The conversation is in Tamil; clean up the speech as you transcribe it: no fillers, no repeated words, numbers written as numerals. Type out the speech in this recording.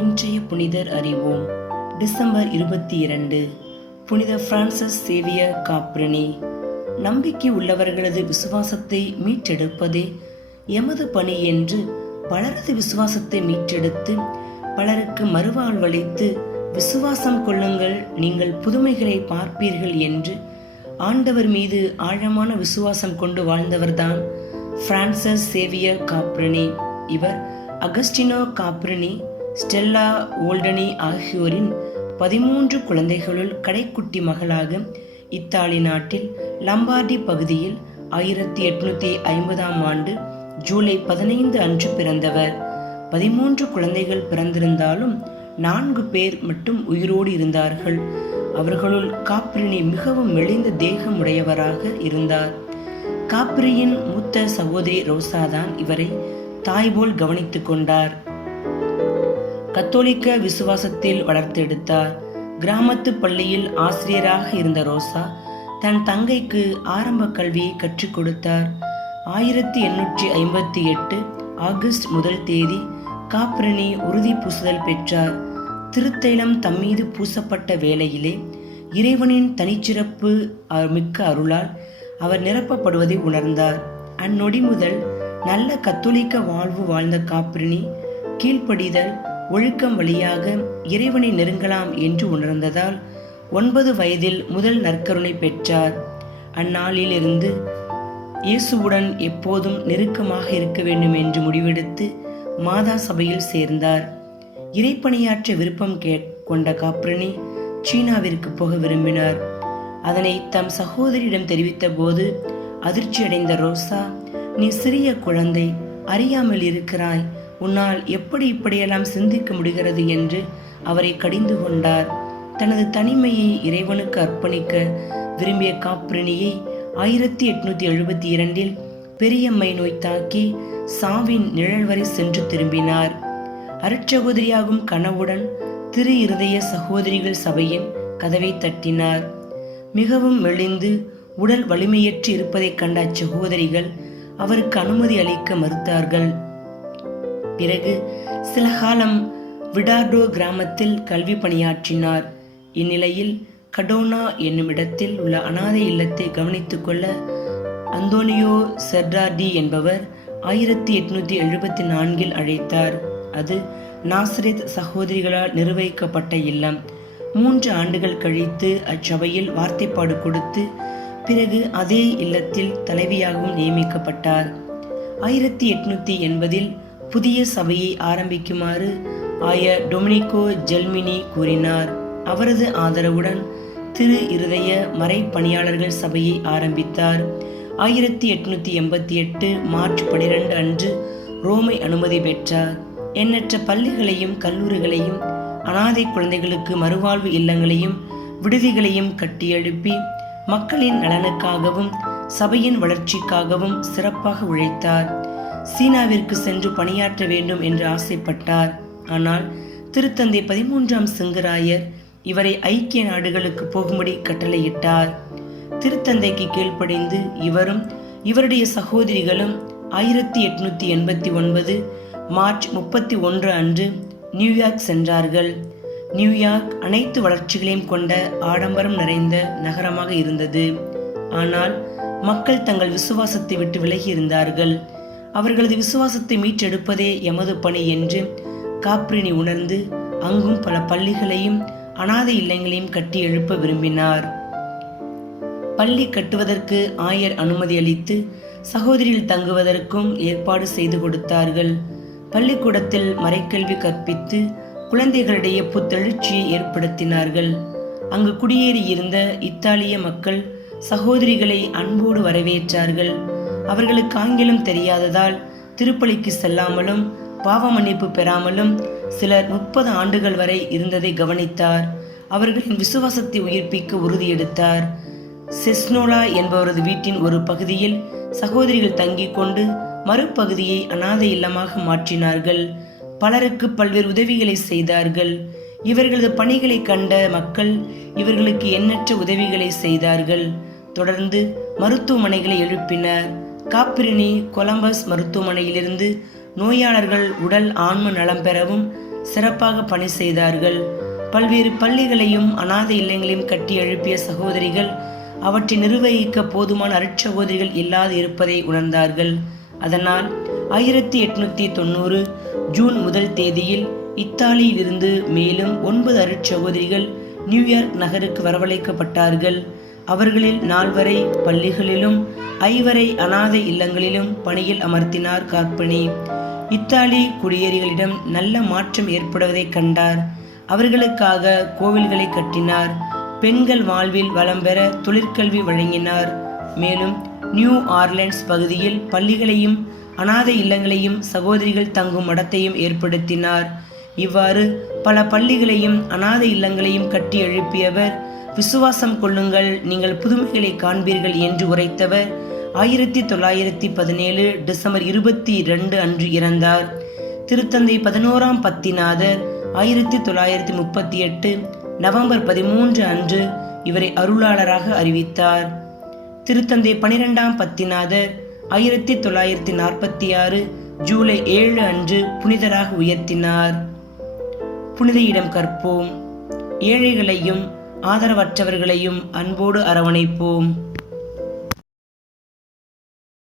இன்றைய புனிதர் அறிவோம். டிசம்பர் 22. புனித பிரான்சிஸ் சேவியர் காப்ரினி. நம்பிக்கை உள்ளவர்களது விசுவாசத்தை மீட்டெடுப்பதே எமது பணி என்று பலரது விசுவாசத்தை மீட்டெடுத்து பலருக்கு மறுவாழ்வளித்து விசுவாசம் கொள்ளுங்கள், நீங்கள் புதுமைகளை பார்ப்பீர்கள் என்று ஆண்டவர் மீது ஆழமான விசுவாசம் கொண்டு வாழ்ந்தவர்தான் பிரான்சிஸ் சேவியர் காப்ரினி. இவர் அகஸ்டினோ காப்ரினி, ஸ்டெல்லா ஓல்டனி ஆகியோரின் 13 குழந்தைகளுள் கடைக்குட்டி மகளாக இத்தாலி நாட்டில் லம்பார்டி பகுதியில் 1850ஆம் ஆண்டு ஜூலை 15 அன்று பிறந்தவர். 13 குழந்தைகள் பிறந்திருந்தாலும் 4 பேர் மட்டும் உயிரோடு இருந்தார்கள். அவர்களுள் காப்ரினி மிகவும் மெலிந்த தேகமுடையவராக இருந்தார். காப்ரியின் மூத்த சகோதரி ரோசாதான் இவரை தாய்போல் கவனித்துக் கொண்டார். கத்தோலிக்க விசுவாசத்தில் வளர்த்தெடுத்தார். கிராமத்து பள்ளியில் ஆசிரியராக இருந்த ரோசா தன் தங்கைக்கு ஆரம்ப கல்வியை கற்றுக் கொடுத்தார். 1858 ஆகஸ்ட் 1 தேதி காப்ரினி உறுதி பூசுதல் பெற்றார். திருத்தைலம் தம்மீது பூசப்பட்ட வேளையிலே இறைவனின் தனிச்சிறப்பு மிக்க அருளால் அவர் நிரப்பப்படுவதை உணர்ந்தார். அந்நொடி முதல் நல்ல கத்தோலிக்க வாழ்வு வாழ்ந்த காப்ரினி கீழ்ப்படிதல் ஒழுக்கம் வழியாக இறைவனை நெருங்கலாம் என்று உணர்ந்ததால் 9 வயதில் முதல் நற்கருணை பெற்றார். அந்நாளிலிருந்து இயேசுவுடன் எப்போதும் நெருக்கமாக இருக்க வேண்டும் என்று முடிவெடுத்து மாதா சபையில் சேர்ந்தார். இறைப்பணியாற்ற விருப்பம் கொண்ட காப்ரினி சீனாவிற்கு போக விரும்பினார். அதனை தம் சகோதரியிடம் தெரிவித்த போது அதிர்ச்சியடைந்த ரோசா, நீ சிறிய குழந்தை, அறியாமல் இருக்கிறாய், உன்னால் எப்படி இப்படியெல்லாம் சிந்திக்க முடிகிறது என்று அவரை கடிந்து கொண்டார். தனது தனிமையை இறைவனுக்கு அர்ப்பணிக்க விரும்பிய காப்ரினியை 1872 பெரியம்மை நோய் தாக்கி சாவின் நிழல் வரை சென்று திரும்பினார். அருட்சகோதரியாகும் கனவுடன் திரு இருதய சகோதரிகள் சபையின் கதவை தட்டினார். மிகவும் மெலிந்து உடல் வலிமையற்று இருப்பதைக் கண்ட அச்சகோதரிகள் அவருக்கு அனுமதி அளிக்க மறுத்தார்கள். பிறகு சில காலம் விடார்டோ கிராமத்தில் கல்வி பணியாற்றினார். இந்நிலையில் கடோனா என்னும் இடத்தில் உள்ள அனாதை இல்லத்தை கவனித்துக் கொள்ள அந்தோனியோ செர்டார்டி என்பவர் 1874 அழைத்தார். அது நாசரேத் சகோதரிகளால் நிர்வகிக்கப்பட்ட இல்லம். 3 ஆண்டுகள் கழித்து அச்சபையில் வார்த்தைப்பாடு கொடுத்து பிறகு அதே இல்லத்தில் தலைவியாகவும் நியமிக்கப்பட்டார். 1880 புதிய சபையை ஆரம்பிக்குமாறு ஆயர் டொமினிகோ ஜெல்மினி கூறினார். அவரது ஆதரவுடன் திரு இருதய மறை பணியாளர்கள் சபையை ஆரம்பித்தார். 1888 மார்ச் 12 அன்று ரோமை அனுமதி பெற்றார். எண்ணற்ற பள்ளிகளையும் கல்லூரிகளையும் அனாதை குழந்தைகளுக்கு மறுவாழ்வு இல்லங்களையும் விடுதிகளையும் கட்டியெழுப்பி மக்களின் நலனுக்காகவும் சபையின் வளர்ச்சிக்காகவும் சிறப்பாக உழைத்தார். சீனாவிற்கு சென்று பணியாற்ற வேண்டும் என்று ஆசைப்பட்டார். ஆனால் திருத்தந்தை 13ஆம் சிங்கராயர் இவரை ஐக்கிய நாடுகளுக்கு போகும்படி கட்டளையிட்டார். திருத்தந்தைக்கு கீழ்ப்படிந்து இவரும் இவருடைய சகோதரிகளும் 1889 மார்ச் 31 அன்று நியூயார்க் சென்றார்கள். நியூயார்க் அனைத்து வளர்ச்சிகளையும் கொண்ட ஆடம்பரம் நிறைந்த நகரமாக இருந்தது. ஆனால் மக்கள் தங்கள் விசுவாசத்தை விட்டு விலகி இருந்தார்கள். அவர்களது விசுவாசத்தை மீட்டெடுப்பதே எமது பணி என்று காப்ரினி உணர்ந்து அங்கும் பல பள்ளிகளையும் அனாதை இல்லங்களையும் கட்டி எழுப்ப விரும்பினார். பள்ளி கட்டுவதற்கு ஆயர் அனுமதி அளித்து சகோதரியில் தங்குவதற்கும் ஏற்பாடு செய்து கொடுத்தார்கள். பள்ளிக்கூடத்தில் மறைக்கல்வி கற்பித்து குழந்தைகளிடையே புத்தெழுச்சியை ஏற்படுத்தினார்கள். அங்கு குடியேறி இருந்த இத்தாலிய மக்கள் சகோதரிகளை அன்போடு வரவேற்றார்கள். அவர்களுக்கு ஆங்கிலம் தெரியாததால் திருப்பலிக்கு செல்லாமலும் பாவ மன்னிப்பு பெறாமலும் சிலர் 30 ஆண்டுகள் வரை இருந்ததை கவனித்தார். அவர்களின் விசுவாசத்தை உயிர்ப்பிக்க உறுதியெடுத்தார். செஸ்னோலா என்பவரது வீட்டின் ஒரு பகுதியில் சகோதரிகள் தங்கிக் கொண்டு மறுபகுதியை அனாதை இல்லமாக மாற்றினார்கள். பலருக்கு பல்வேறு உதவிகளை செய்தார்கள். இவர்களது பணிகளை கண்ட மக்கள் இவர்களுக்கு எண்ணற்ற உதவிகளை செய்தார்கள். தொடர்ந்து மருத்துவமனைகளை எழுப்பினர். காப்ரினி கொலம்பஸ் மருத்துவமனையிலிருந்து நோயாளர்கள் உடல் ஆன்ம நலம் பெறவும் சிறப்பாக பணி செய்தார்கள். பல்வேறு பள்ளிகளையும் அனாதை இல்லங்களையும் கட்டி எழுப்பிய சகோதரிகள் அவற்றை நிர்வகிக்க போதுமான அருட்சகோதரிகள் இல்லாது இருப்பதை உணர்ந்தார்கள். அதனால் 1890 ஜூன் 1 தேதியில் இத்தாலியிலிருந்து மேலும் 9 அருட்சகோதரிகள் நியூயார்க் நகருக்கு வரவழைக்கப்பட்டார்கள். அவர்களில் 4 பள்ளிகளிலும் 5 அனாதை இல்லங்களிலும் பணியில் அமர்த்தினார் கார்பனி. இத்தாலி குடியேறிகளிடம் நல்ல மாற்றம் ஏற்படுவதை கண்டார். அவர்களுக்காக கோவில்களை கட்டினார். பெண்கள் வாழ்வில் வளம் பெற தொழிற்கல்வி வழங்கினார். மேலும் நியூ ஆர்லண்ட்ஸ் பகுதியில் பள்ளிகளையும் அனாதை இல்லங்களையும் சகோதரிகள் தங்கும் மடத்தையும் ஏற்படுத்தினார். இவ்வாறு பல பள்ளிகளையும் அனாதை இல்லங்களையும் கட்டி எழுப்பியவர். விசுவாசம் கொள்ளுங்கள், நீங்கள் புதுமைகளை காண்பீர்கள் என்று உரைத்தவர் 1917 டிசம்பர் 22 அன்று இறந்தார். திருத்தந்தை 11ஆம் பத்திநாதர் 1938 நவம்பர் 13 அன்று இவரை அருளாளராக அறிவித்தார். திருத்தந்தை 12ஆம் பத்திநாதர் 1946 ஜூலை 7 அன்று புனிதராக உயர்த்தினார். புனித இடம் கற்போம். ஏழைகளையும் ஆதரவற்றவர்களையும் அன்போடு அரவணைப்போம்.